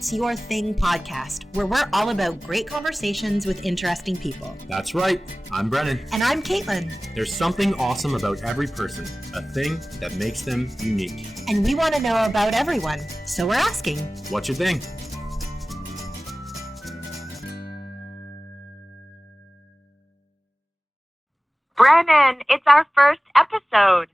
What's Your Thing podcast, where we're all about great conversations with interesting people. That's right. I'm Brennan. And I'm Caitlin. There's something awesome about every person, a thing that makes them unique. And we want to know about everyone, so we're asking, what's your thing? Brennan, it's our first episode.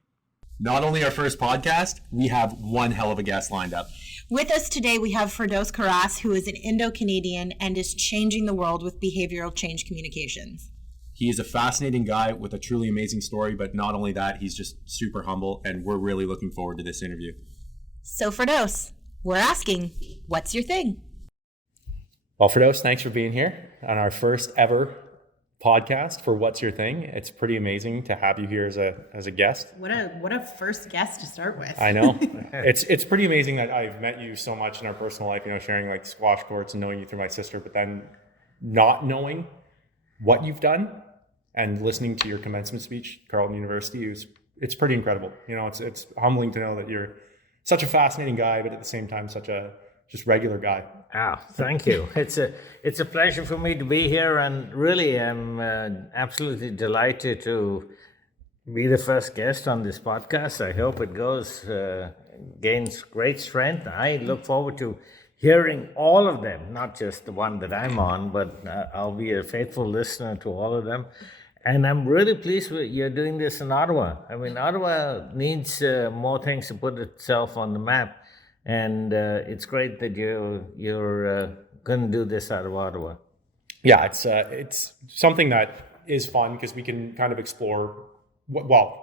Not only our first podcast, we have one hell of a guest lined up. With us today, we have Firdaus Kharas, who is an Indo-Canadian and is changing the world with behavioral change communications. He is a fascinating guy with a truly amazing story, but not only that, he's just super humble, and we're really looking forward to this interview. So Firdaus, we're asking, what's your thing? Well, Firdaus, thanks for being here on our first ever podcast for What's Your Thing. It's pretty amazing to have you here as a guest. What a first guest to start with. I know. It's pretty amazing that I've met you so much in our personal life, sharing like squash courts and knowing you through my sister, but then not knowing what you've done and listening to your commencement speech, Carleton University, it's pretty incredible. It's humbling to know that you're such a fascinating guy, but at the same time, such a just regular guy. Thank you. It's a pleasure for me to be here, and really I'm absolutely delighted to be the first guest on this podcast. I hope it gains great strength. I look forward to hearing all of them, not just the one that I'm on, but I'll be a faithful listener to all of them. And I'm really pleased you're doing this in Ottawa. I mean, Ottawa needs more things to put itself on the map. And it's great that you're going to do this out of Ottawa. Yeah, it's something that is fun because we can kind of explore,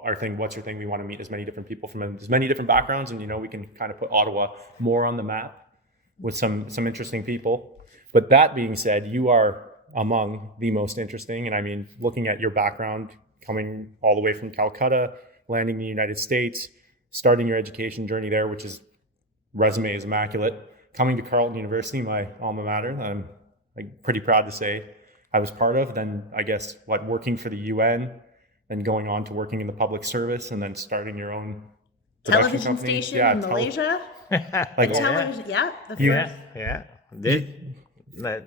our thing, what's your thing? We want to meet as many different people from as many different backgrounds. And, we can kind of put Ottawa more on the map with some interesting people. But that being said, you are among the most interesting. And I mean, looking at your background, coming all the way from Calcutta, landing in the United States, starting your education journey there, which is resume is immaculate. Coming to Carleton University, my alma mater, I'm pretty proud to say I was part of. Then I guess working for the UN, then going on to working in the public service, and then starting your own television company. Station in Malaysia. Television,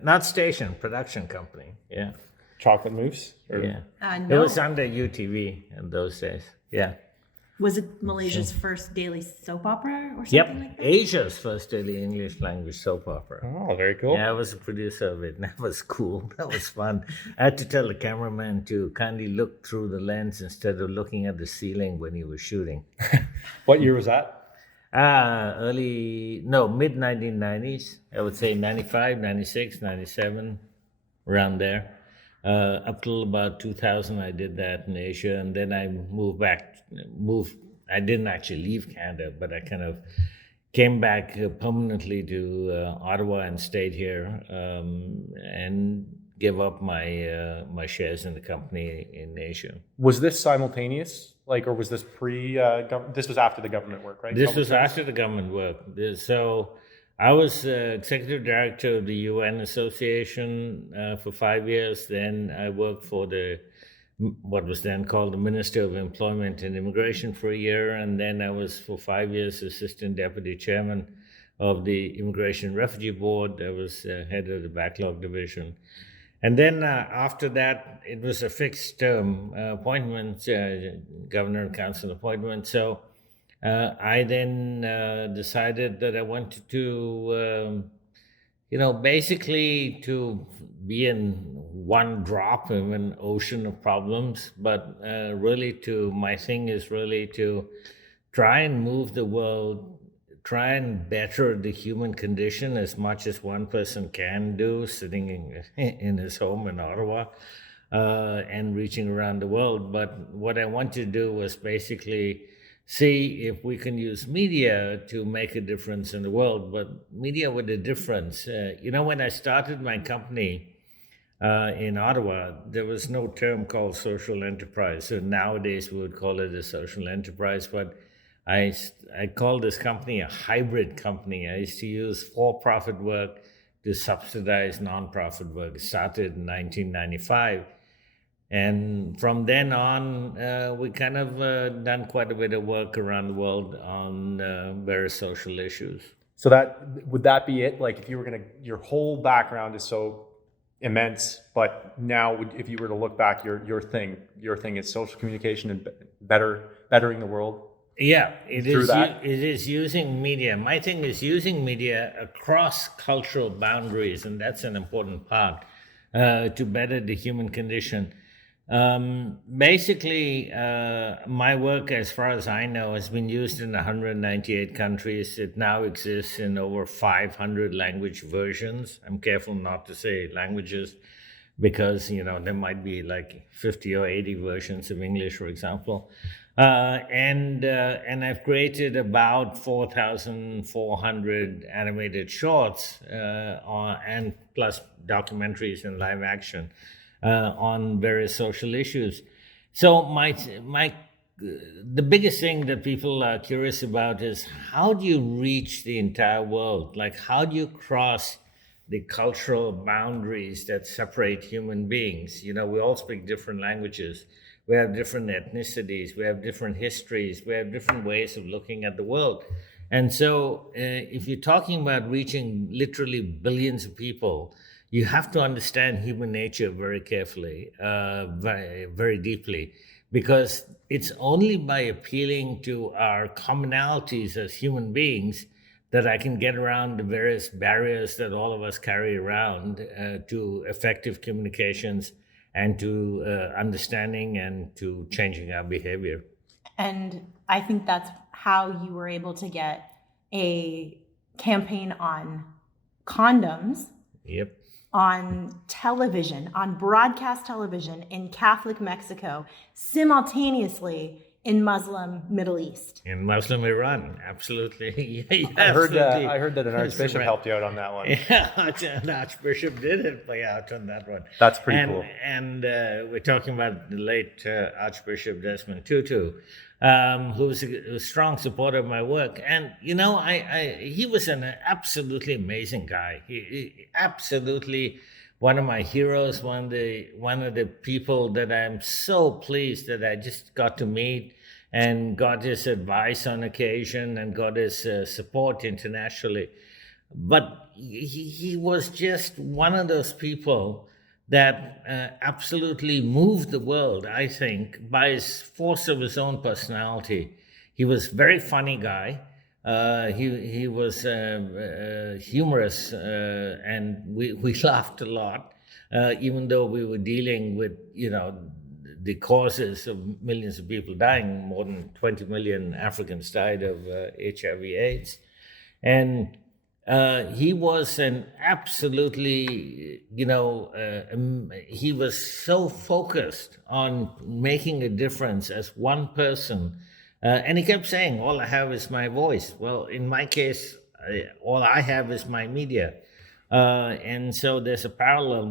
Not station, production company. Yeah. Chocolate Mousse. No. It was under UTV in those days. Yeah. Was it Malaysia's first daily soap opera or something like that? Asia's first daily English language soap opera. Oh, very cool. Yeah, I was a producer of it. That was cool. That was fun. I had to tell the cameraman to kindly look through the lens instead of looking at the ceiling when he was shooting. What year was that? Mid-1990s. I would say 95, 96, 97, around there. Up till about 2000, I did that in Asia, and then I I didn't actually leave Canada, but I kind of came back permanently to Ottawa and stayed here and gave up my shares in the company in Asia. Was this simultaneous, or was this this was after the government work, right? This was after the government work. So I was executive director of the UN Association for 5 years. Then I worked for what was then called the Minister of Employment and Immigration for a year. And then I was for 5 years assistant deputy chairman of the Immigration Refugee Board. I was head of the backlog division. And then after that, it was a fixed term appointment, governor and council appointment. So I then decided that I wanted to, basically to be in one drop of an ocean of problems, but my thing is really to try and move the world, try and better the human condition as much as one person can do, sitting in his home in Ottawa and reaching around the world. But what I wanted to do was basically see if we can use media to make a difference in the world, but media with a difference. When I started my company in Ottawa, there was no term called social enterprise. So nowadays we would call it a social enterprise, but I call this company a hybrid company. I used to use for-profit work to subsidize non-profit work. It started in 1995. And from then on, we kind of done quite a bit of work around the world on various social issues. So would that be it? Like if you were your whole background is so immense, but now if you were to look back, your thing is social communication and bettering the world. Yeah, it through is. that. It is using media. My thing is using media across cultural boundaries, and that's an important part to better the human condition. Basically, my work, as far as I know, has been used in 198 countries. It now exists in over 500 language versions. I'm careful not to say languages because, there might be like 50 or 80 versions of English, for example. And I've created about 4,400 animated shorts and plus documentaries and live action on various social issues. So the biggest thing that people are curious about is how do you reach the entire world? Like how do you cross the cultural boundaries that separate human beings? We all speak different languages. We have different ethnicities, we have different histories, we have different ways of looking at the world. And so if you're talking about reaching literally billions of people, you have to understand human nature very carefully, very, very deeply, because it's only by appealing to our commonalities as human beings that I can get around the various barriers that all of us carry around to effective communications and to understanding and to changing our behavior. And I think that's how you were able to get a campaign on condoms. Yep. On television, on broadcast television in Catholic Mexico, simultaneously in Muslim Middle East. In Muslim Iran, absolutely. Yeah, I heard that an archbishop helped you out on that one. Yeah, an archbishop did help me out on that one. That's pretty cool. And we're talking about the late Archbishop Desmond Tutu, who was a strong supporter of my work. And, he was an absolutely amazing guy. He absolutely one of my heroes, one of the people that I'm so pleased that I just got to meet and got his advice on occasion and got his support internationally. But he was just one of those people that absolutely moved the world, I think, by his force of his own personality. He was a very funny guy. He was humorous, and we laughed a lot, even though we were dealing with, the causes of millions of people dying. More than 20 million Africans died of HIV/AIDS. And he was an absolutely, he was so focused on making a difference as one person. And he kept saying, all I have is my voice. Well, in my case, all I have is my media. And so there's a parallel,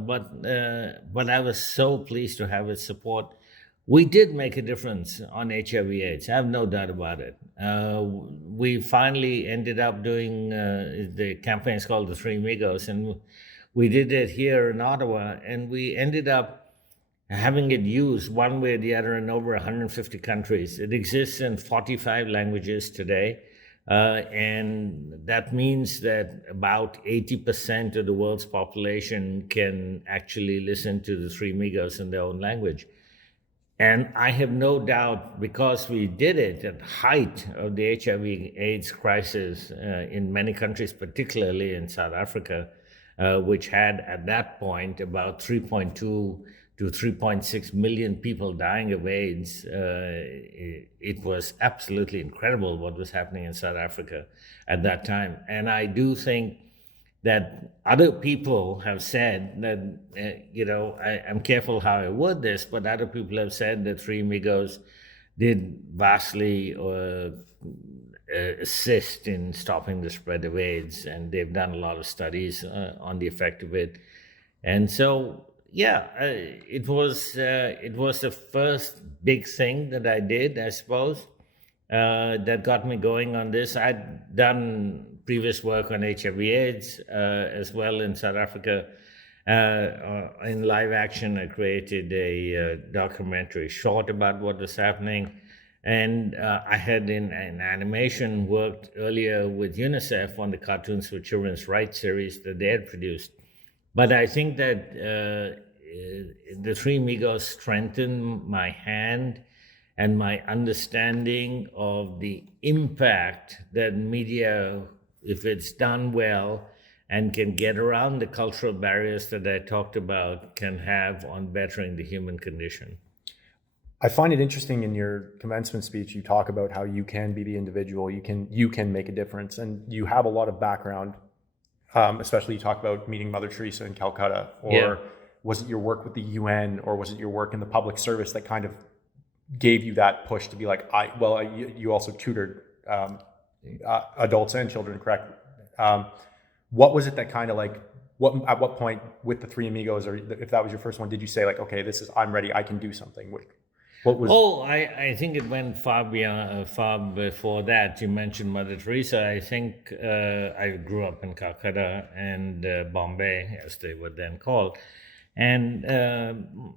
but I was so pleased to have his support. We did make a difference on HIV/AIDS. I have no doubt about it. We finally ended up doing the campaign is called the Three Amigos, and we did it here in Ottawa, and we ended up having it used one way or the other in over 150 countries. It exists in 45 languages today, and that means that about 80% of the world's population can actually listen to the Three Amigos in their own language. And I have no doubt, because we did it at the height of the HIV/AIDS crisis in many countries, particularly in South Africa, which had at that point about 3.2 to 3.6 million people dying of AIDS. It was absolutely incredible what was happening in South Africa at that time. And I do think that other people have said that, I'm careful how I word this, but other people have said that Three Amigos did vastly assist in stopping the spread of AIDS, and they've done a lot of studies on the effect of it. And so, it was the first big thing that I did, I suppose, that got me going on this. I'd done previous work on HIV/AIDS as well in South Africa. In live action, I created a documentary short about what was happening. And I had in animation worked earlier with UNICEF on the Cartoons for Children's Rights series that they had produced. But I think that the Three Amigos strengthened my hand and my understanding of the impact that media, if it's done well and can get around the cultural barriers that I talked about, can have on bettering the human condition. I find it interesting in your commencement speech, you talk about how you can be the individual, you can make a difference, and you have a lot of background. Especially you talk about meeting Mother Teresa in Calcutta, or was it your work with the UN, or was it your work in the public service that kind of gave you that push to be like, you also tutored adults and children, correct? What was it that kind of like, at what point with the Three Amigos, or if that was your first one, did you say like, okay, I'm ready, I can do something? What was? I think it went far before that. You mentioned Mother Teresa. I think I grew up in Calcutta and Bombay, as they were then called. And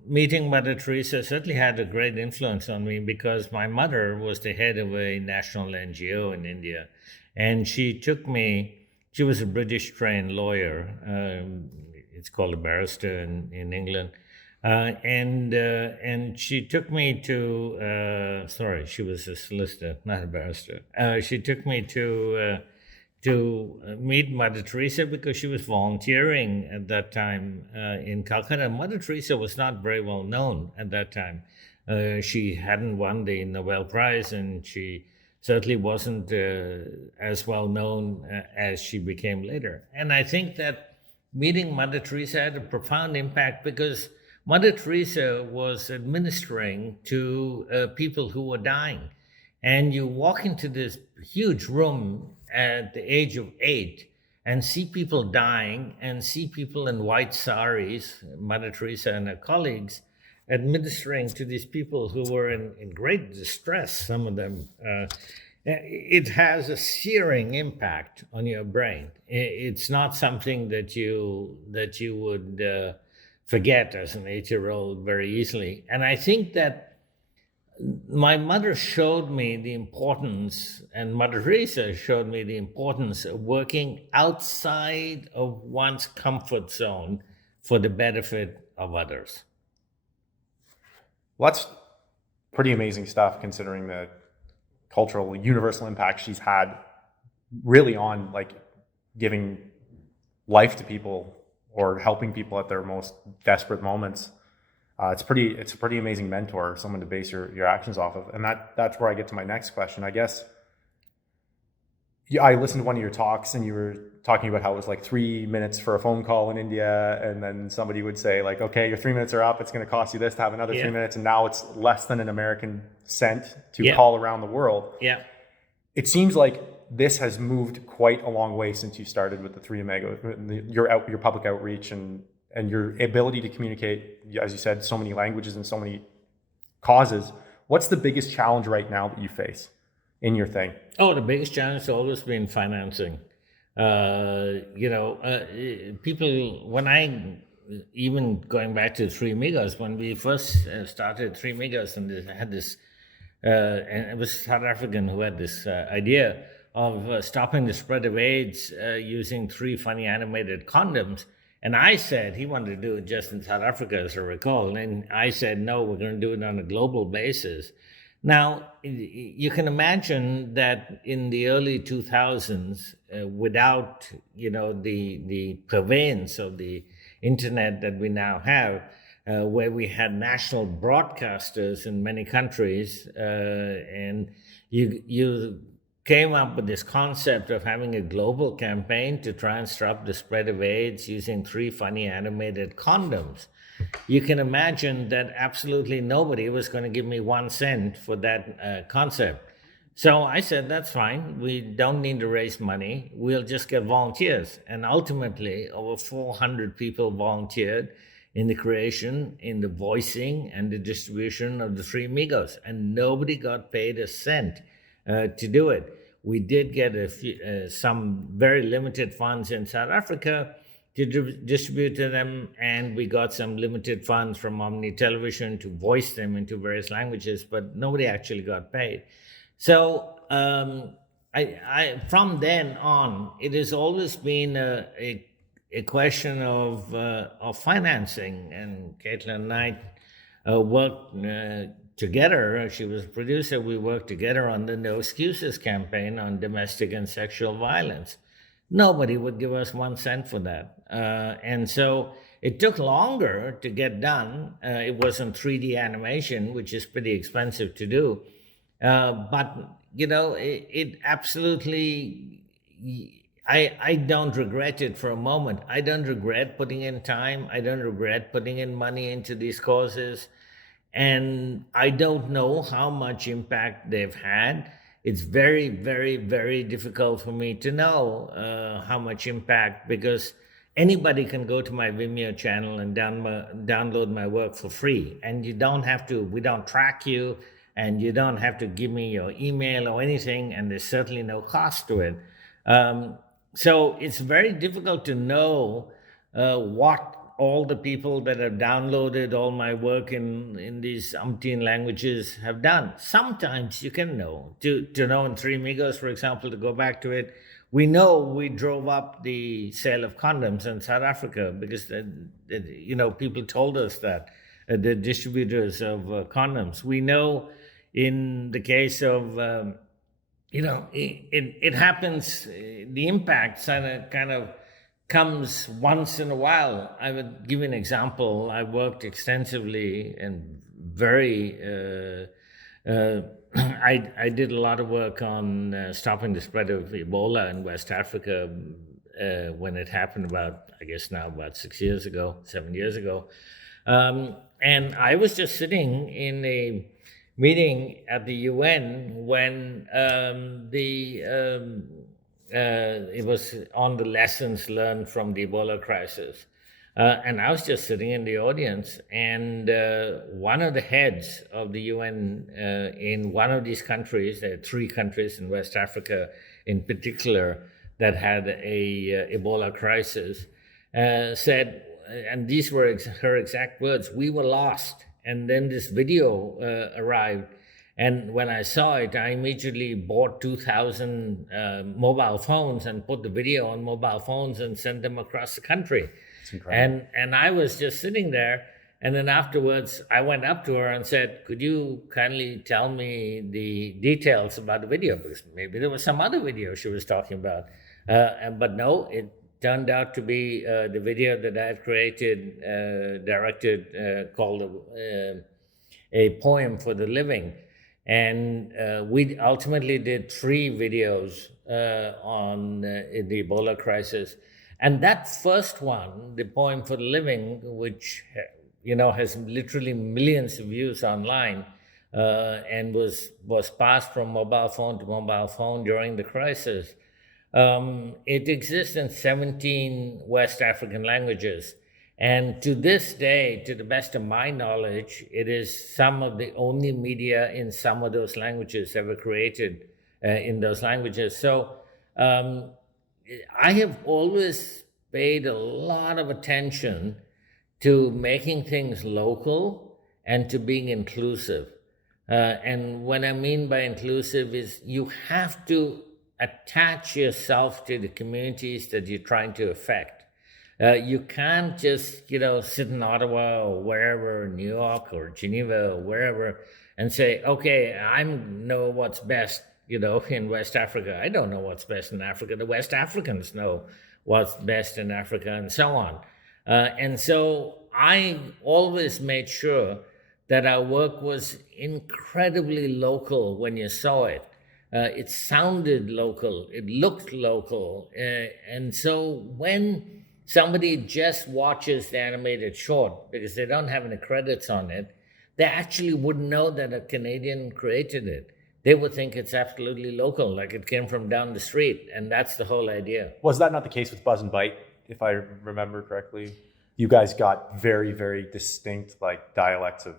meeting Mother Teresa certainly had a great influence on me, because my mother was the head of a national NGO in India. And she took me, she was a British trained lawyer. It's called a barrister in England. And she took me to, she was a solicitor, not a barrister. She took me to meet Mother Teresa because she was volunteering at that time in Calcutta. Mother Teresa was not very well known at that time. She hadn't won the Nobel Prize, and she certainly wasn't as well known as she became later. And I think that meeting Mother Teresa had a profound impact, because Mother Teresa was administering to people who were dying. And you walk into this huge room at the age of 8 and see people dying, and see people in white saris, Mother Teresa and her colleagues, administering to these people who were in great distress, some of them. It has a searing impact on your brain. It's not something that you would forget as an 8-year-old very easily. And I think that my mother showed me the importance, and Mother Teresa showed me the importance of working outside of one's comfort zone for the benefit of others. Well, that's pretty amazing stuff, considering the cultural, universal impact she's had really on like giving life to people or helping people at their most desperate moments. It's a pretty amazing mentor, someone to base your actions off of. And that's where I get to my next question. I guess I listened to one of your talks, and you were talking about how it was like 3 minutes for a phone call in India, and then somebody would say like, okay, your 3 minutes are up, it's going to cost you this to have another 3 minutes, and now it's less than an American cent to call around the world. Yeah. It seems like this has moved quite a long way since you started with the Three Amigos, your public outreach and your ability to communicate, as you said, so many languages and so many causes. What's the biggest challenge right now that you face in your thing? Oh, the biggest challenge has always been financing. People, when I, even going back to Three Amigos, when we first started Three Amigos, and they had this, and it was a South African who had this idea of stopping the spread of AIDS using 3 funny animated condoms. And I said, he wanted to do it just in South Africa, as I recall. And I said, no, we're going to do it on a global basis. Now, you can imagine that in the early 2000s, without, the purveyance of the internet that we now have, where we had national broadcasters in many countries, and you came up with this concept of having a global campaign to try and stop the spread of AIDS using 3 funny animated condoms. You can imagine that absolutely nobody was going to give me 1 cent for that concept. So I said, that's fine. We don't need to raise money. We'll just get volunteers. And ultimately, over 400 people volunteered in the creation, in the voicing, and the distribution of the Three Amigos. And nobody got paid a cent to do it. We did get some very limited funds in South Africa to distribute to them, and we got some limited funds from Omni Television to voice them into various languages, but nobody actually got paid. So I from then on, it has always been a question of financing, and Caitlin and I worked together. She was a producer. We worked together on the No Excuses campaign on domestic and sexual violence. Nobody would give us 1 cent for that. And so it took longer to get done. It was in 3D animation, which is pretty expensive to do. But, it absolutely, I don't regret it for a moment. I don't regret putting in time. I don't regret putting in money into these causes. And I don't know how much impact they've had. It's very, very, very difficult for me to know how much impact, because anybody can go to my Vimeo channel and download my work for free. And we don't track you, and you don't have to give me your email or anything, and there's certainly no cost to it. So it's very difficult to know what all the people that have downloaded all my work in these umpteen languages have done. Sometimes you can know. To know in Three Amigos, for example, to go back to it, we know we drove up the sale of condoms in South Africa because, people told us that, the distributors of condoms. We know in the case of, it happens, the impact kind of comes once in a while. I would give you an example. I worked extensively and I did a lot of work on stopping the spread of Ebola in West Africa when it happened about 7 years ago. And I was just sitting in a meeting at the UN when it was on the lessons learned from the Ebola crisis. And I was just sitting in the audience, and one of the heads of the UN in one of these countries, there are 3 countries in West Africa in particular that had a Ebola crisis, said, and these were her exact words, "We were lost." And then this video arrived. And when I saw it, I immediately bought 2,000 mobile phones and put the video on mobile phones and sent them across the country. That's incredible. And I was just sitting there. And then afterwards, I went up to her and said, "Could you kindly tell me the details about the video?" Because maybe there was some other video she was talking about. But no, it turned out to be the video that I had created, directed, called A Poem for the Living. And we ultimately did 3 videos on the Ebola crisis. And that first one, The Poem for the Living, which has literally millions of views online, and was passed from mobile phone to mobile phone during the crisis. It exists in 17 West African languages. And to this day, to the best of my knowledge, it is some of the only media in some of those languages ever created in those languages. So I have always paid a lot of attention to making things local and to being inclusive. And what I mean by inclusive is you have to attach yourself to the communities that you're trying to affect. You can't just, sit in Ottawa or wherever, New York or Geneva or wherever, and say, okay, I know what's best, in West Africa. I don't know what's best in Africa. The West Africans know what's best in Africa, and so on. And so I always made sure that our work was incredibly local when you saw it. It sounded local. It looked local. And so when somebody just watches the animated short because they don't have any credits on it, they actually wouldn't know that a Canadian created it. They would think it's absolutely local, like it came from down the street. And that's the whole idea. Was that not the case with Buzz and Bite, if I remember correctly? You guys got very, very distinct dialects of...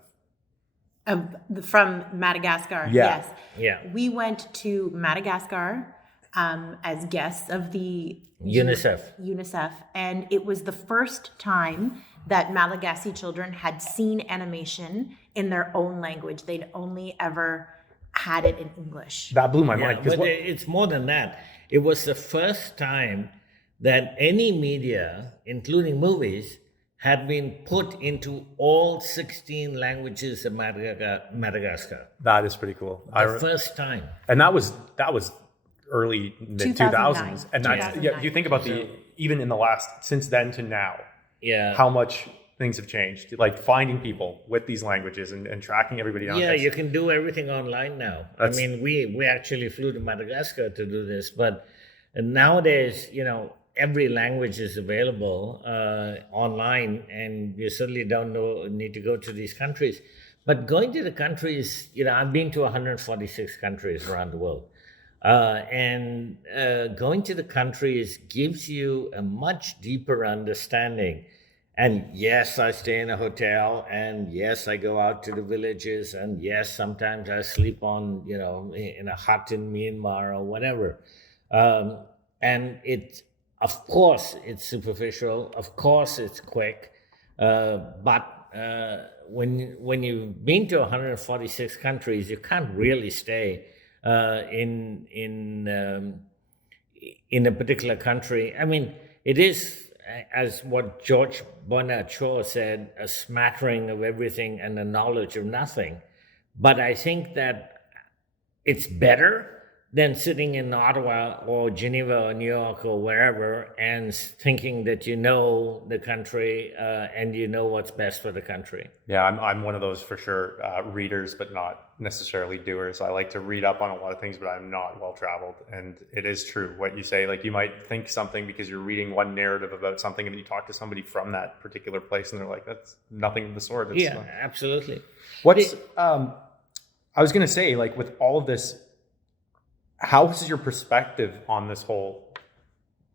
From Madagascar, Yeah. yes. Yeah. We went to Madagascar as guests of the UNICEF. And it was the first time that Malagasy children had seen animation in their own language. They'd only ever had it in English. That blew my Yeah, mind. but it's more than that. It was the first time that any media, including movies, had been put into all 16 languages of Madagascar. That is pretty cool. The first time. And that was early mid 2000s. And that's 2009. you think about even in the last, since then to now, Yeah. how much things have changed. Like finding people with these languages and tracking everybody down. Yeah, you can do everything online now. I mean, we actually flew to Madagascar to do this, but nowadays, every language is available online, and you certainly don't need to go to these countries. But going to the countries, I've been to 146 countries around the world. And going to the countries gives you a much deeper understanding. And yes, I stay in a hotel, and yes, I go out to the villages, and yes, sometimes I sleep on, in a hut in Myanmar or whatever. And of course, it's superficial. Of course, it's quick. But when you've been to 146 countries, you can't really stay in a particular country. I mean, it is, as what George Bernard Shaw said, a smattering of everything and a knowledge of nothing. But I think that it's better than sitting in Ottawa or Geneva or New York or wherever and thinking that you know the country and you know what's best for the country. Yeah, I'm one of those for sure, readers, but not necessarily doers. I like to read up on a lot of things, but I'm not well traveled. And it is true what you say. Like, you might think something because you're reading one narrative about something, and then you talk to somebody from that particular place, and they're like, "That's nothing of the sort." It's Absolutely. What's I was going to say, like, with all of this, how has your perspective on this whole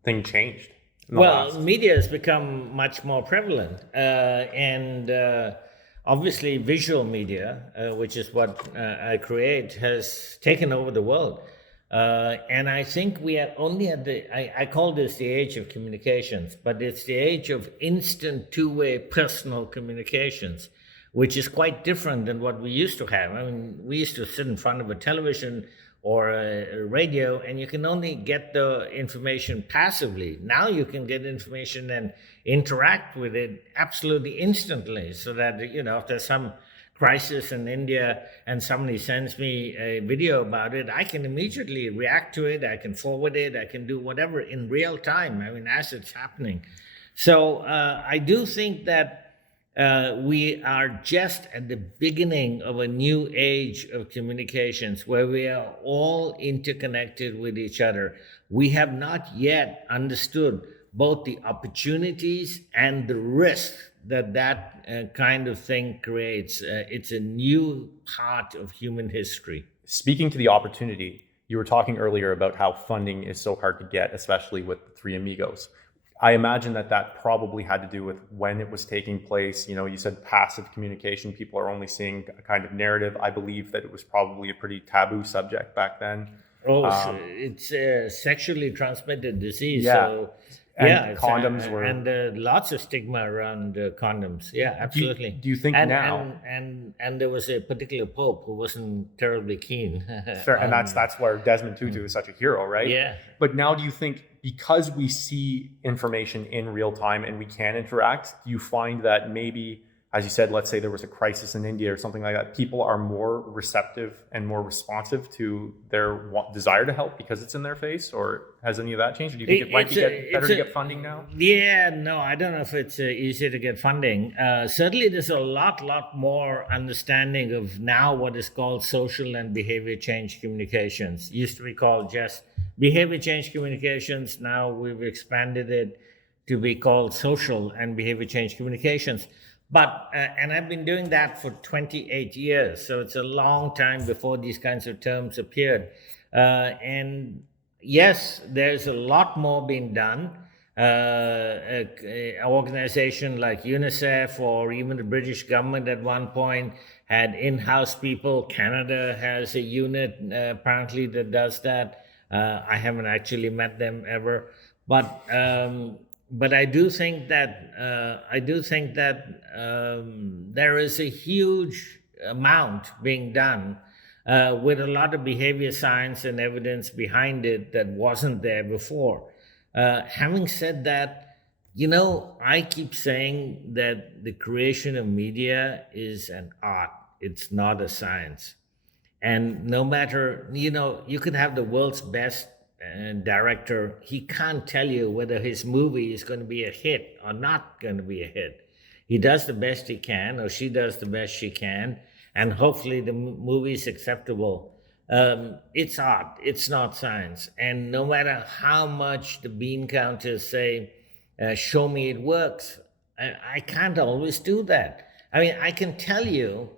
thing changed? Media has become much more prevalent, and obviously visual media, which is what I create, has taken over the world. And I think we are only at I call this the age of communications, but it's the age of instant two-way personal communications, which is quite different than what we used to have. I mean, we used to sit in front of a television or a radio, and you can only get the information passively. Now you can get information and interact with it absolutely instantly, so that, if there's some crisis in India and somebody sends me a video about it, I can immediately react to it, I can forward it, I can do whatever in real time, as it's happening. So I do think that we are just at the beginning of a new age of communications where we are all interconnected with each other. We have not yet understood both the opportunities and the risks that kind of thing creates. It's a new part of human history. Speaking to the opportunity, you were talking earlier about how funding is so hard to get, especially with the Three Amigos. I imagine that probably had to do with when it was taking place. You said passive communication. People are only seeing a kind of narrative. I believe that it was probably a pretty taboo subject back then. It's a sexually transmitted disease. Yeah. So, and condoms were... And lots of stigma around condoms. Yeah, absolutely. Do you think now... And there was a particular pope who wasn't terribly keen. Fair, and that's where Desmond Tutu is such a hero, right? Yeah. But now do you think, because we see information in real time and we can interact, do you find that maybe, as you said, let's say there was a crisis in India or something like that, people are more receptive and more responsive to their desire to help because it's in their face? Or has any of that changed? Or do you think it might be better to get funding now? Yeah, no, I don't know if it's easier to get funding. Certainly there's a lot more understanding of now what is called social and behavior change communications. Used to be called just behavior change communications. Now we've expanded it to be called social and behavior change communications. But, and I've been doing that for 28 years. So it's a long time before these kinds of terms appeared. And yes, there's a lot more being done. An organization like UNICEF or even the British government at one point had in-house people. Canada has a unit apparently that does that. I haven't actually met them ever, but I do think that there is a huge amount being done with a lot of behavior science and evidence behind it that wasn't there before. Having said that, I keep saying that the creation of media is an art. It's not a science. And no matter, you could have the world's best director. He can't tell you whether his movie is going to be a hit or not going to be a hit. He does the best he can, or she does the best she can, and hopefully the movie is acceptable. It's art. It's not science. And no matter how much the bean counters say, show me it works, I can't always do that. I mean, I can tell you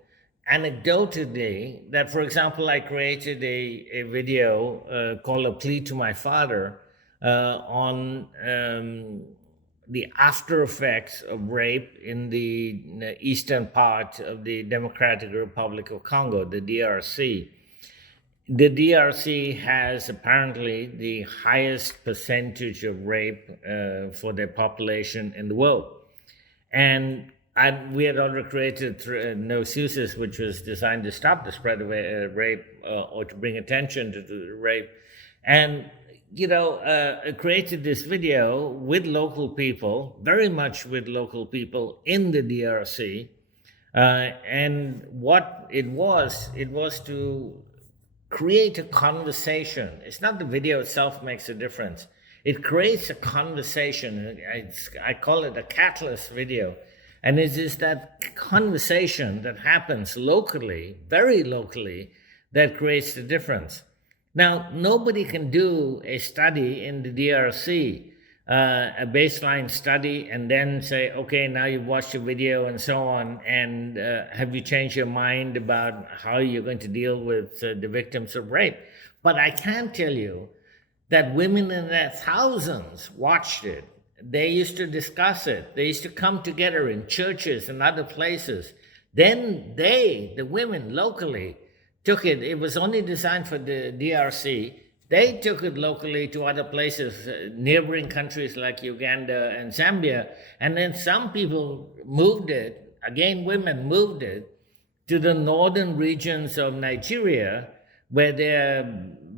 anecdotally that, for example, I created a video called A Plea to My Father on the after effects of rape in the eastern part of the Democratic Republic of Congo, the DRC. The DRC has apparently the highest percentage of rape for their population in the world. And we had already created No Excuses, which was designed to stop the spread of rape or to bring attention to the rape. And, I created this video with local people, very much with local people in the DRC. And what it was to create a conversation. It's not the video itself makes a difference. It creates a conversation. I call it a catalyst video. And it is that conversation that happens locally, very locally, that creates the difference. Now, nobody can do a study in the DRC, a baseline study, and then say, okay, now you've watched the video and so on, and have you changed your mind about how you're going to deal with the victims of rape? But I can tell you that women in their thousands watched it. They used to discuss it. They used to come together in churches and other places. Then the women locally, took it. It was only designed for the DRC. They took it locally to other places, neighboring countries like Uganda and Zambia. And then some people moved it, again, women moved it, to the northern regions of Nigeria, where there are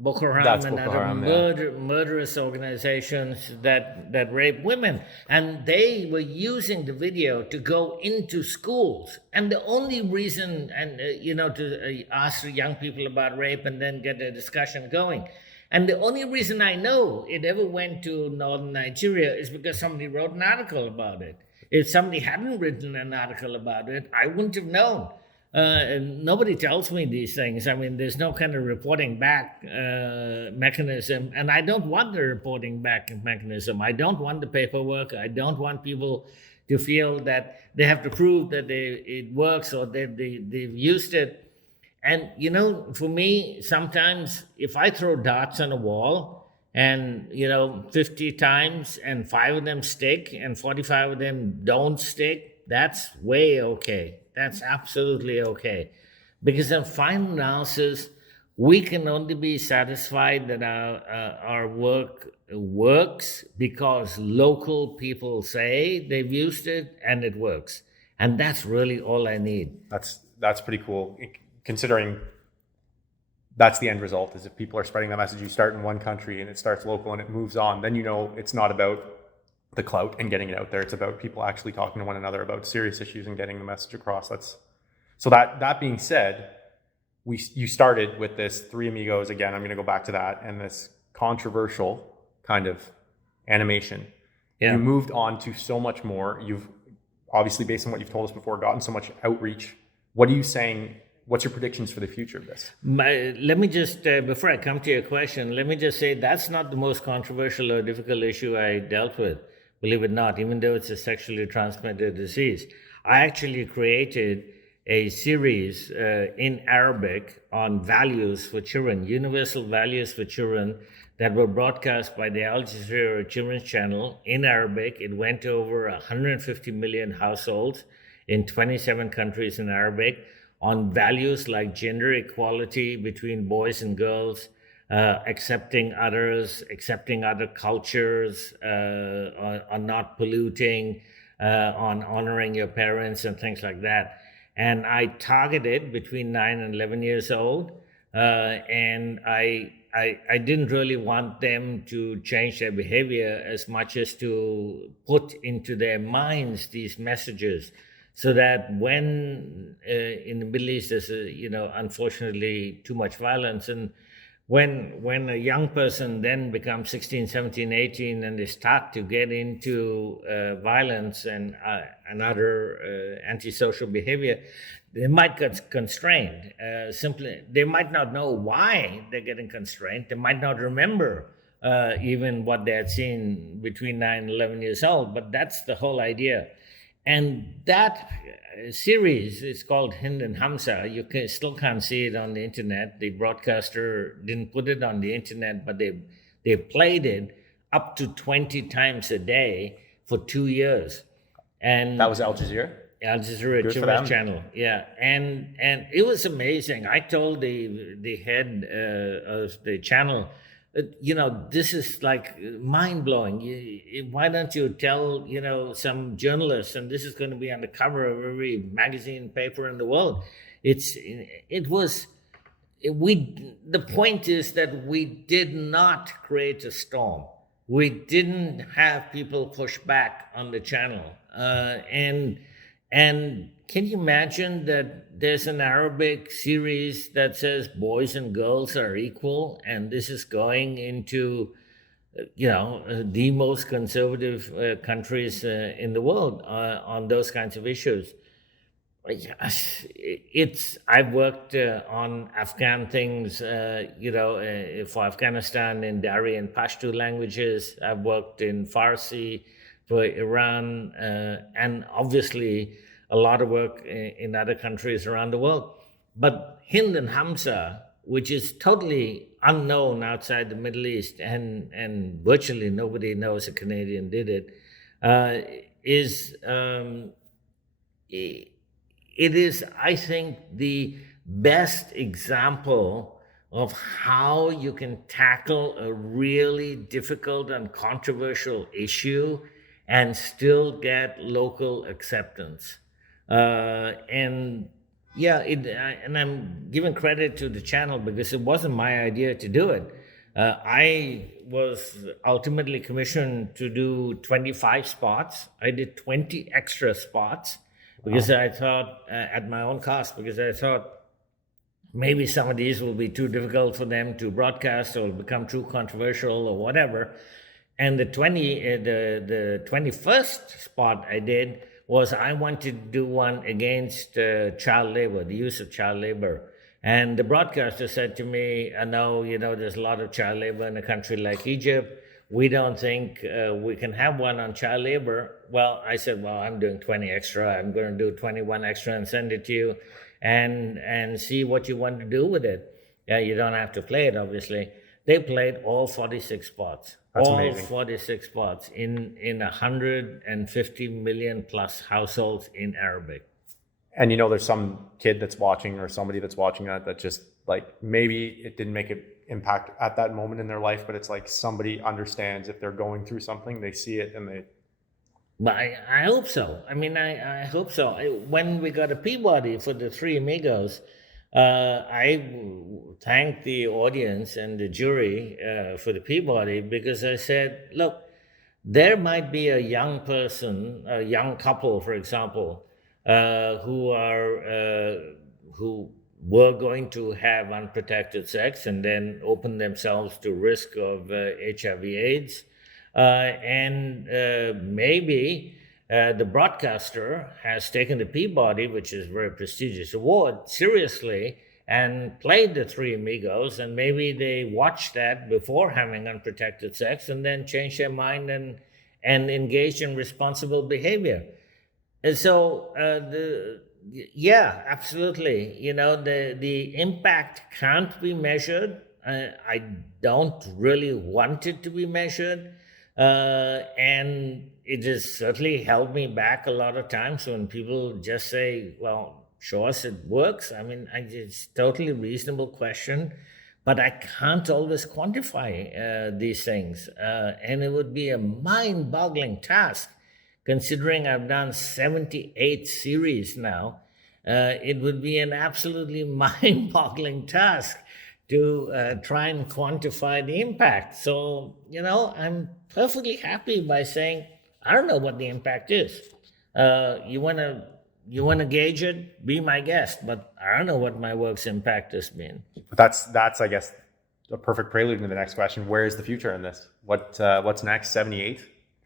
Boko Haram and other murderous organizations that rape women. And they were using the video to go into schools. And the only reason, to ask young people about rape and then get a discussion going. And the only reason I know it ever went to northern Nigeria is because somebody wrote an article about it. If somebody hadn't written an article about it, I wouldn't have known. And nobody tells me these things. I mean, there's no kind of reporting back mechanism, and I don't want the reporting back mechanism. I don't want the paperwork. I don't want people to feel that they have to prove that it works or that they've used it. And, for me, sometimes if I throw darts on a wall and, 50 times and 5 of them stick and 45 of them don't stick, that's way okay. That's absolutely okay. Because in final analysis, we can only be satisfied that our work works because local people say they've used it and it works. And that's really all I need. That's pretty cool. Considering that's the end result, is if people are spreading that message, you start in one country and it starts local and it moves on, then it's not about the clout and getting it out there. It's about people actually talking to one another about serious issues and getting the message across. So that being said, you started with this Three Amigos, again, I'm going to go back to that, and this controversial kind of animation. Yeah. You moved on to so much more. You've obviously, based on what you've told us before, gotten so much outreach. What are you saying? What's your predictions for the future of this? Let me just, before I come to your question, let me just say that's not the most controversial or difficult issue I dealt with, believe it or not, even though it's a sexually transmitted disease. I actually created a series in Arabic on values for children, universal values for children, that were broadcast by the Al Jazeera Children's Channel in Arabic. It went to over 150 million households in 27 countries in Arabic, on values like gender equality between boys and girls, accepting others, accepting other cultures, on not polluting, on honoring your parents and things like that. And I targeted between 9 and 11 years old, and I didn't really want them to change their behavior as much as to put into their minds these messages, so that when in the Middle East there's unfortunately too much violence, and when a young person then becomes 16, 17, 18, and they start to get into violence and other antisocial behavior, they might get constrained. Simply, they might not know why they're getting constrained. They might not remember even what they had seen between 9 and 11 years old, but that's the whole idea. And that series is called Hind and Hamza. You still can't see it on the internet. The broadcaster didn't put it on the internet, but they played it up to 20 times a day for 2 years. And That was Al Jazeera? Al Jazeera Children's Channel, yeah, and it was amazing. I told the head of the channel, this is like mind blowing. Why don't you tell some journalists, and this is going to be on the cover of every magazine, paper in the world. The point is that we did not create a storm. We didn't have people push back on the channel, and can you imagine that there's an Arabic series that says boys and girls are equal, and this is going into, the most conservative countries in the world on those kinds of issues? I've worked on Afghan things, for Afghanistan in Dari and Pashto languages. I've worked in Farsi for Iran, and obviously a lot of work in other countries around the world. But Hind and Hamza, which is totally unknown outside the Middle East, and virtually nobody knows a Canadian did it, it is, I think, the best example of how you can tackle a really difficult and controversial issue and still get local acceptance. And I'm giving credit to the channel because it wasn't my idea to do it. I was ultimately commissioned to do 25 spots. I did 20 extra spots because I thought, at my own cost, because I thought maybe some of these will be too difficult for them to broadcast or become too controversial or whatever. And the 21st spot I did was I wanted to do one against child labor, the use of child labor. And the broadcaster said to me, no, there's a lot of child labor in a country like Egypt. We don't think we can have one on child labor. Well, I said, I'm doing 20 extra. I'm going to do 21 extra and send it to you and see what you want to do with it. Yeah, you don't have to play it, obviously. They played all 46 spots. That's all amazing. 46 spots in 150 million plus households in Arabic. And there's some kid that's watching or somebody that's watching that just like, maybe it didn't make an impact at that moment in their life, but it's like somebody understands if they're going through something, they see it and they... But I hope so. I hope so. When we got a Peabody for the Three Amigos, I thanked the audience and the jury for the Peabody because I said, look, there might be a young person, a young couple, for example, who were going to have unprotected sex and then open themselves to risk of HIV/AIDS. And maybe the broadcaster has taken the Peabody, which is a very prestigious award, seriously and played the Three Amigos, and maybe they watched that before having unprotected sex and then changed their mind and engaged in responsible behavior. And so, absolutely. The impact can't be measured. I don't really want it to be measured. And it has certainly held me back a lot of times when people just say, well, show us it works. It's a totally reasonable question, but I can't always quantify these things. And it would be a mind-boggling task, considering I've done 78 series now. It would be an absolutely mind-boggling task to try and quantify the impact. So, I'm perfectly happy by saying, I don't know what the impact is. You want to gauge it? Be my guest, but I don't know what my work's impact has been. That's I guess a perfect prelude to the next question. Where is the future in this? What's next? 78?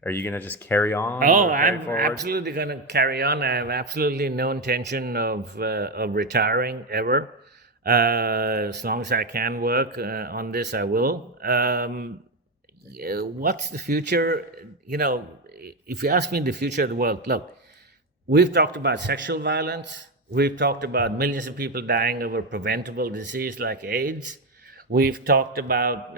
Are you going to just carry on? Oh, I'm absolutely going to carry on. I have absolutely no intention of retiring ever. As long as I can work on this, I will. What's the future? If you ask me the future of the world, look, we've talked about sexual violence. We've talked about millions of people dying of a preventable disease like AIDS. We've talked about,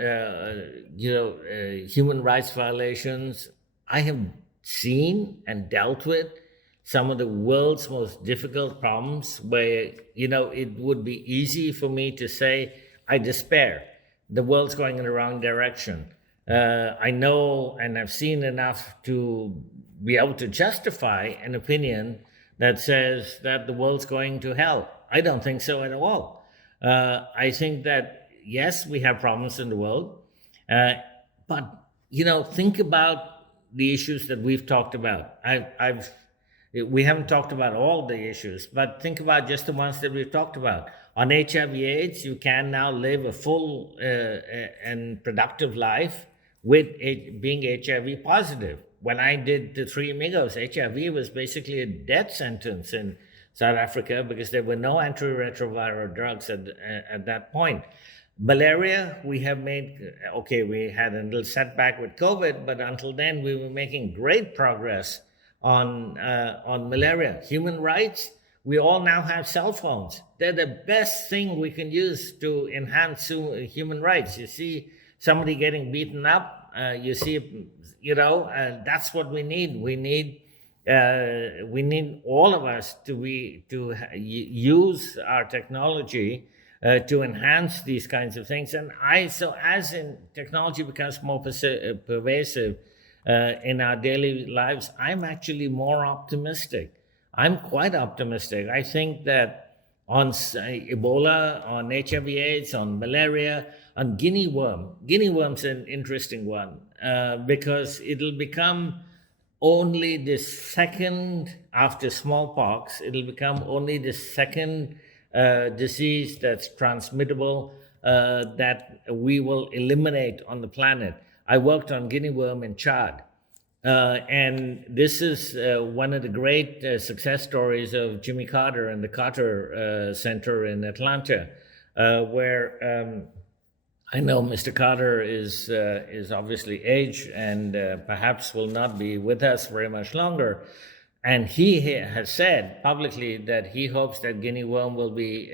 human rights violations. I have seen and dealt with some of the world's most difficult problems where, it would be easy for me to say, I despair. The world's going in the wrong direction. I know and I've seen enough to be able to justify an opinion that says that the world's going to hell. I don't think so at all. I think that, yes, we have problems in the world, but, think about the issues that we've talked about. We haven't talked about all the issues, but think about just the ones that we've talked about. On HIV/AIDS, you can now live a full and productive life with being HIV positive. When I did the Three Amigos, HIV was basically a death sentence in South Africa because there were no antiretroviral drugs at that point. Malaria, we have made, we had a little setback with COVID, but until then we were making great progress on malaria. Human rights, we all now have cell phones. They're the best thing we can use to enhance human rights. You see somebody getting beaten up, that's what we need. We need all of us to use our technology to enhance these kinds of things. And as in technology becomes more pervasive in our daily lives, I'm actually more optimistic. I'm quite optimistic. I think that on Ebola, on HIV/AIDS, on malaria, on guinea worm's an interesting one because it'll become only the second, after smallpox, it'll become only the second disease that's transmittable that we will eliminate on the planet. I worked on guinea worm in Chad. And this is one of the great success stories of Jimmy Carter and the Carter Center in Atlanta, where I know Mr. Carter is obviously aged and perhaps will not be with us very much longer. And he has said publicly that he hopes that guinea worm will be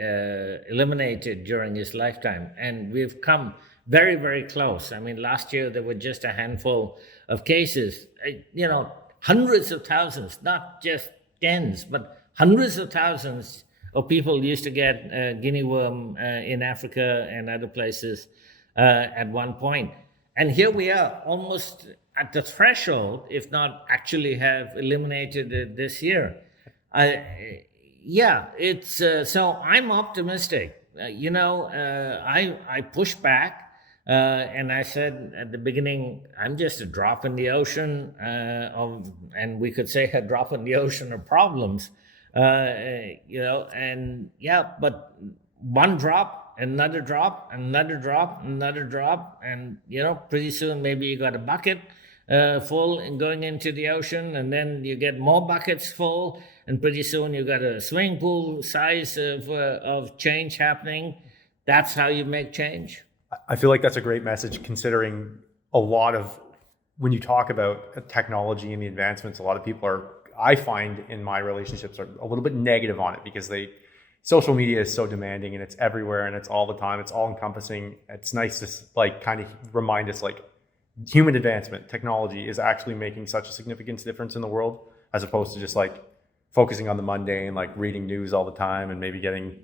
eliminated during his lifetime. And we've come very, very close. I mean, last year there were just a handful of cases, hundreds of thousands, not just tens, but hundreds of thousands of people used to get guinea worm in Africa and other places at one point. And here we are, almost at the threshold, if not actually have eliminated it this year. So I'm optimistic. I push back. And I said at the beginning, I'm just a drop in the ocean and we could say a drop in the ocean of problems, but one drop, another drop, another drop, another drop, and, pretty soon maybe you got a bucket full and going into the ocean, and then you get more buckets full, and pretty soon you got a swimming pool size of change happening. That's how you make change. I feel like that's a great message, considering a lot of, when you talk about technology and the advancements, a lot of people I find in my relationships are a little bit negative on it because social media is so demanding and it's everywhere and it's all the time. It's all encompassing. It's nice to kind of remind us human advancement, technology is actually making such a significant difference in the world, as opposed to just focusing on the mundane, reading news all the time and maybe getting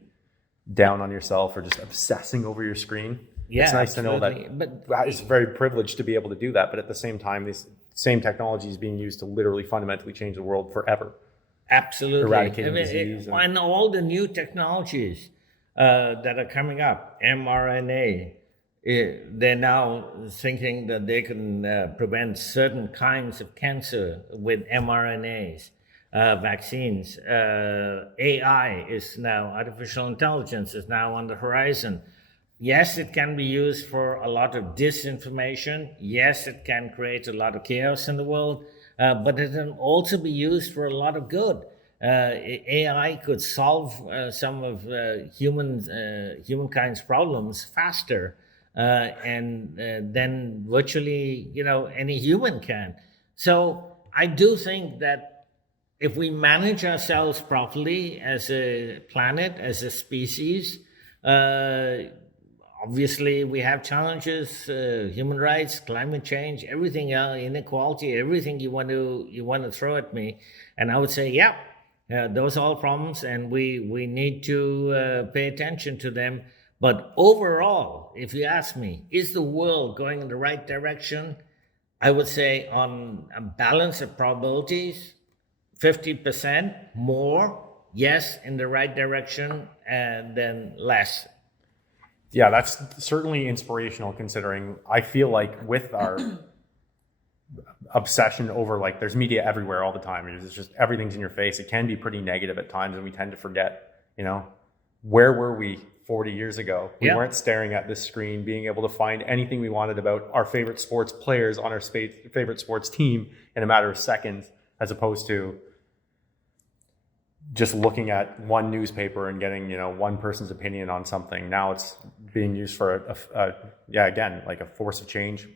down on yourself or just obsessing over your screen. Yeah, it's nice to know absolutely. that it's very privileged to be able to do that. But at the same time, this same technology is being used to literally fundamentally change the world forever. Absolutely. Eradicating disease and all the new technologies that are coming up, mRNA, they're now thinking that they can prevent certain kinds of cancer with mRNAs, vaccines. AI is now, artificial intelligence is now on the horizon. Yes, it can be used for a lot of disinformation. Yes, it can create a lot of chaos in the world. But it can also be used for a lot of good. AI could solve some of humankind's problems faster than virtually, any human can. So I do think that if we manage ourselves properly as a planet, as a species, obviously, we have challenges: human rights, climate change, everything else, inequality, everything you want to throw at me, and I would say, yeah, those are all problems, and we need to pay attention to them. But overall, if you ask me, is the world going in the right direction? I would say, on a balance of probabilities, 50% more yes in the right direction, and then less. Yeah, that's certainly inspirational, considering I feel like with our obsession over, like, there's media everywhere all the time. It's just everything's in your face. It can be pretty negative at times, and we tend to forget, where were we 40 years ago? We weren't staring at this screen, being able to find anything we wanted about our favorite sports players on our favorite sports team in a matter of seconds, as opposed to just looking at one newspaper and getting, one person's opinion on something. Now it's being used for again, like a force of change.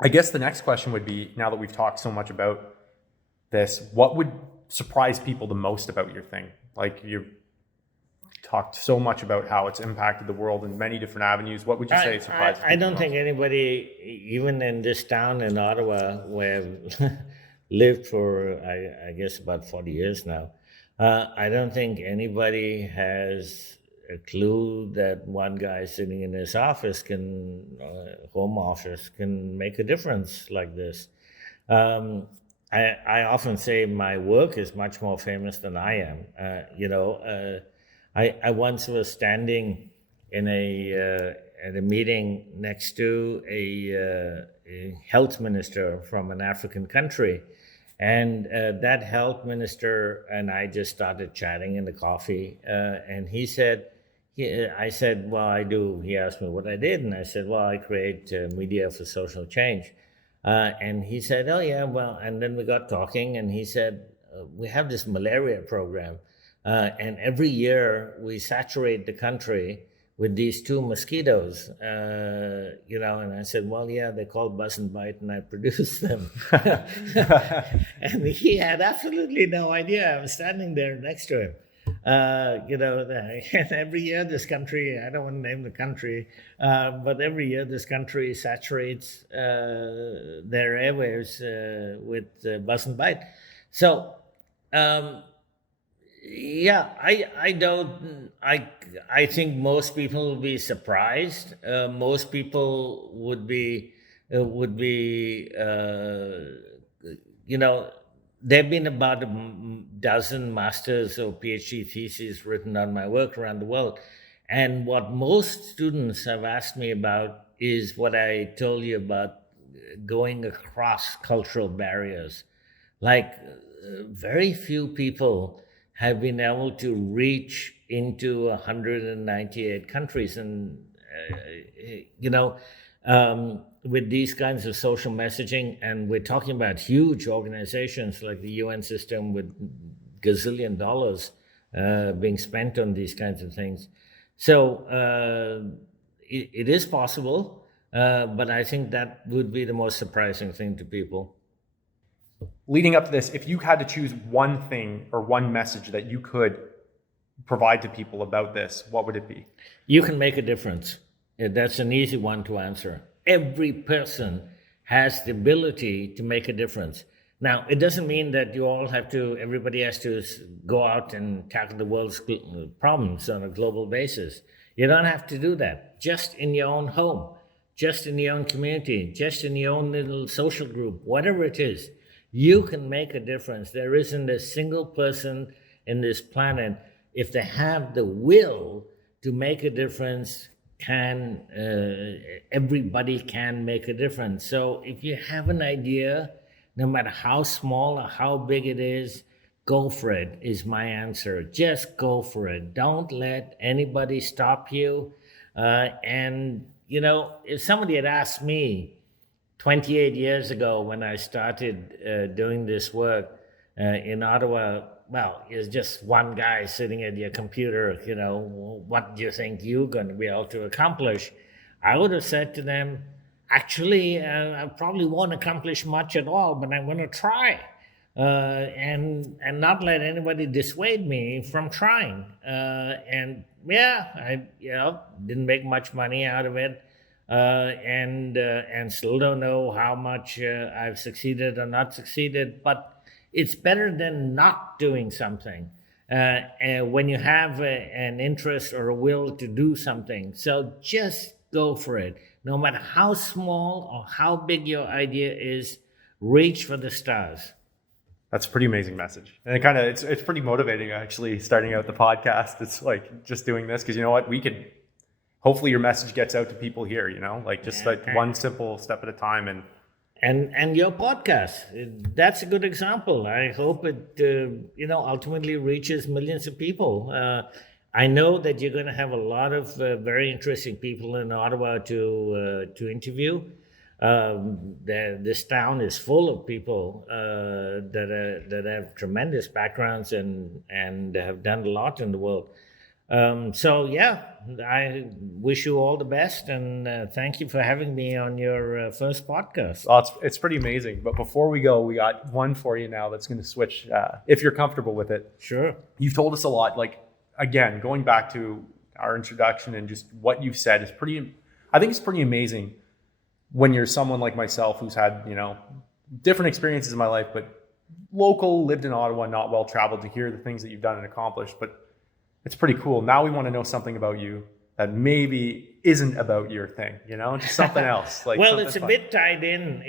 I guess the next question would be, now that we've talked so much about this, what would surprise people the most about your thing? Like, you talked so much about how it's impacted the world in many different avenues. What would you say surprised people? I don't think anybody, even in this town in Ottawa, where I've lived for, I guess, about 40 years now, I don't think anybody has a clue that one guy sitting in his office home office can make a difference like this. I often say my work is much more famous than I am. I once was standing in at a meeting next to a health minister from an African country. And that health minister and I just started chatting in the coffee. And he said, I said, well, I do. He asked me what I did. And I said, well, I create media for social change. And he said, oh, yeah, well, and then we got talking. And he said, we have this malaria program. And every year we saturate the country with these two mosquitoes, and I said, well, yeah, they're called buzz and bite, and I produce them. And he had absolutely no idea. I was standing there next to him. And every year this country, I don't want to name the country, but every year this country saturates their airwaves with buzz and bite. So, I think most people will be surprised. Most people would be, there've been about a dozen master's or PhD theses written on my work around the world. And what most students have asked me about is what I told you about going across cultural barriers. Like, very few people have been able to reach into 198 countries. And, with these kinds of social messaging, and we're talking about huge organizations like the UN system with gazillion dollars being spent on these kinds of things. So it is possible, but I think that would be the most surprising thing to people. Leading up to this, if you had to choose one thing or one message that you could provide to people about this, what would it be? You can make a difference. That's an easy one to answer. Every person has the ability to make a difference. Now, it doesn't mean that everybody has to go out and tackle the world's problems on a global basis. You don't have to do that. Just in your own home, just in your own community, just in your own little social group, whatever it is, you can make a difference. There isn't a single person in this planet, if they have the will to make a difference, everybody can make a difference. So if you have an idea, no matter how small or how big it is, go for it, is my answer. Just go for it. Don't let anybody stop you. And, if somebody had asked me 28 years ago when I started doing this work in Ottawa, well, it's just one guy sitting at your computer, what do you think you're going to be able to accomplish? I would have said to them, actually, I probably won't accomplish much at all, but I'm going to try and not let anybody dissuade me from trying. And I didn't make much money out of it, and still don't know how much I've succeeded or not succeeded, but it's better than not doing something when you have an interest or a will to do something. So just go for it. No matter how small or how big your idea is, reach for the stars. That's a pretty amazing message. And it's pretty motivating, actually, starting out the podcast. It's like just doing this because you know what? Hopefully your message gets out to people here, one simple step at a time. And your podcast, that's a good example. I hope it, ultimately reaches millions of people. I know that you're going to have a lot of very interesting people in Ottawa to interview. This town is full of people that have tremendous backgrounds and have done a lot in the world. I wish you all the best, and thank you for having me on your first podcast. Well, it's pretty amazing. But before we go, we got one for you now that's going to switch, if you're comfortable with it. Sure. You've told us a lot. Again, going back to our introduction and just what you've said is I think it's pretty amazing when you're someone like myself who's had, different experiences in my life, but local, lived in Ottawa, not well traveled, to hear the things that you've done and accomplished. But it's pretty cool. Now we want to know something about you that maybe isn't about your thing, just something else. Well, it's a bit tied in.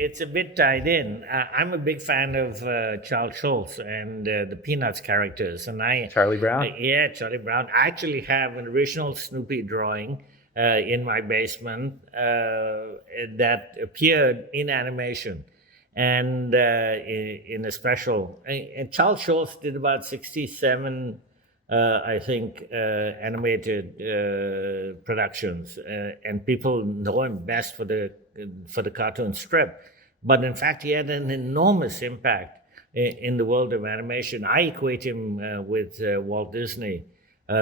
I'm a big fan of Charles Schulz and the Peanuts characters. And Charlie Brown? Charlie Brown. I actually have an original Snoopy drawing in my basement that appeared in animation and in a special. And Charles Schulz did about 67 animated productions, and people know him best for the cartoon strip. But in fact, he had an enormous impact in the world of animation. I equate him with Walt Disney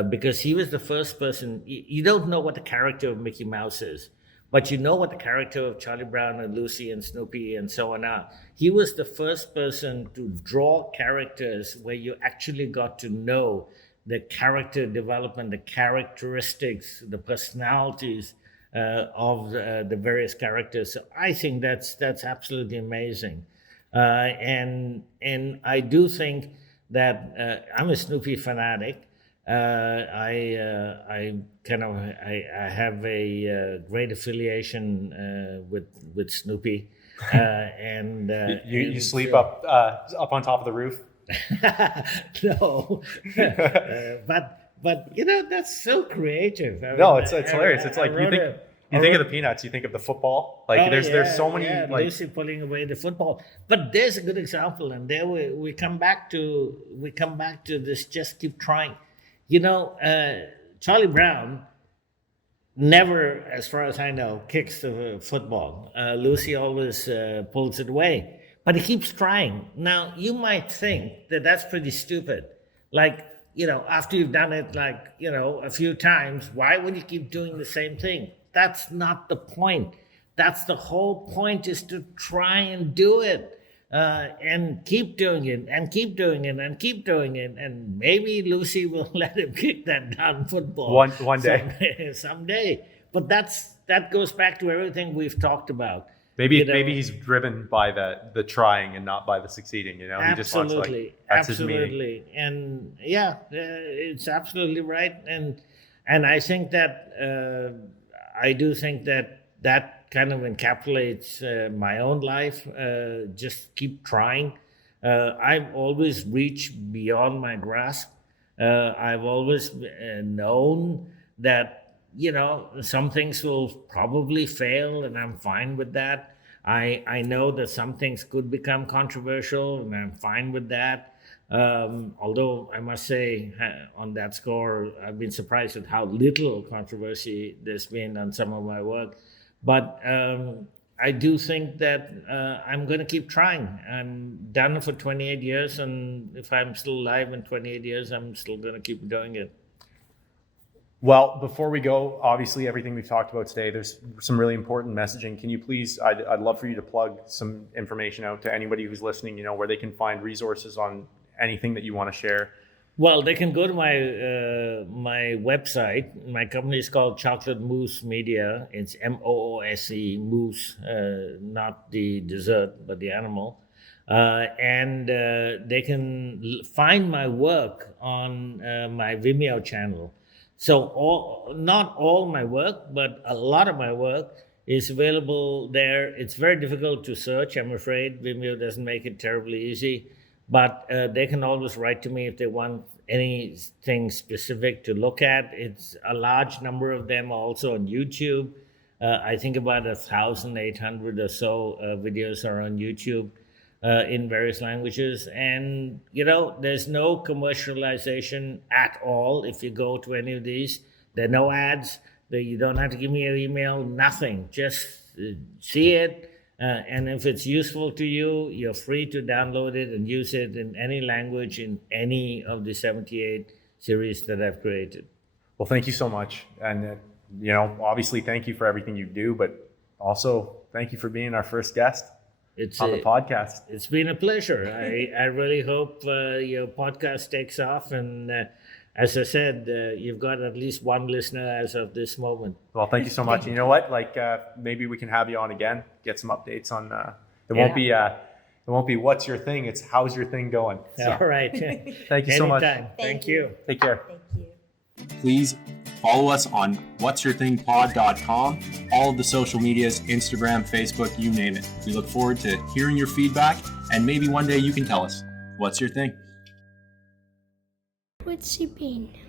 because he was the first person. You don't know what the character of Mickey Mouse is, but you know what the character of Charlie Brown and Lucy and Snoopy and so on are. He was the first person to draw characters where you actually got to know the character development, the characteristics, the personalities of the various characters. So I think that's absolutely amazing. And I do think that I'm a Snoopy fanatic. I have a great affiliation with Snoopy. You sleep up on top of the roof? No, but that's so creative. It's hilarious. It's like you think of the Peanuts, you think of the football. There's so many Lucy pulling away the football. But there's a good example, and there we come back to this. Just keep trying. Charlie Brown never, as far as I know, kicks the football. Lucy always pulls it away. But he keeps trying. Now, you might think that that's pretty stupid. After you've done it, a few times, why would you keep doing the same thing? That's not the point. That's the whole point, is to try and do it. And keep doing it, and keep doing it, and keep doing it. And maybe Lucy will let him kick that damn football. One day. Someday. But that goes back to everything we've talked about. Maybe he's driven by the trying and not by the succeeding. He just wants that's his meaning. And it's absolutely right. And I think that I do think that kind of encapsulates my own life. Just keep trying. I've always reached beyond my grasp. I've always known that, some things will probably fail, and I'm fine with that. I know that some things could become controversial, and I'm fine with that. Although I must say, on that score, I've been surprised at how little controversy there's been on some of my work. But I do think that I'm going to keep trying. I'm done it for 28 years, and if I'm still alive in 28 years, I'm still going to keep doing it. Well, before we go, obviously everything we've talked about today, there's some really important messaging. Can you please, I'd love for you to plug some information out to anybody who's listening, where they can find resources on anything that you want to share. Well, they can go to my website. My company is called Chocolate Mousse Media. It's Moose, mousse, not the dessert, but the animal. And they can find my work on my Vimeo channel. So not all my work, but a lot of my work is available there. It's very difficult to search, I'm afraid. Vimeo doesn't make it terribly easy. But they can always write to me if they want anything specific to look at. It's a large number of them also on YouTube. I think about 1,800 or so videos are on YouTube in various languages. And, there's no commercialization at all if you go to any of these. There are no ads. You don't have to give me your email, nothing. Just see it. And if it's useful to you, you're free to download it and use it in any language in any of the 78 series that I've created. Well, thank you so much. And, obviously thank you for everything you do, but also thank you for being our first guest on the podcast. It's been a pleasure. I really hope your podcast takes off. And as I said, you've got at least one listener as of this moment. Well, thank you so much. You know what? Maybe we can have you on again, get some updates on. It won't be what's your thing. It's how's your thing going. So, all right. Thank you so much. Thank you. Take care. Thank you. Please follow us on what'syourthingpod.com. All of the social medias, Instagram, Facebook, you name it. We look forward to hearing your feedback, and maybe one day you can tell us what's your thing. What's your pain?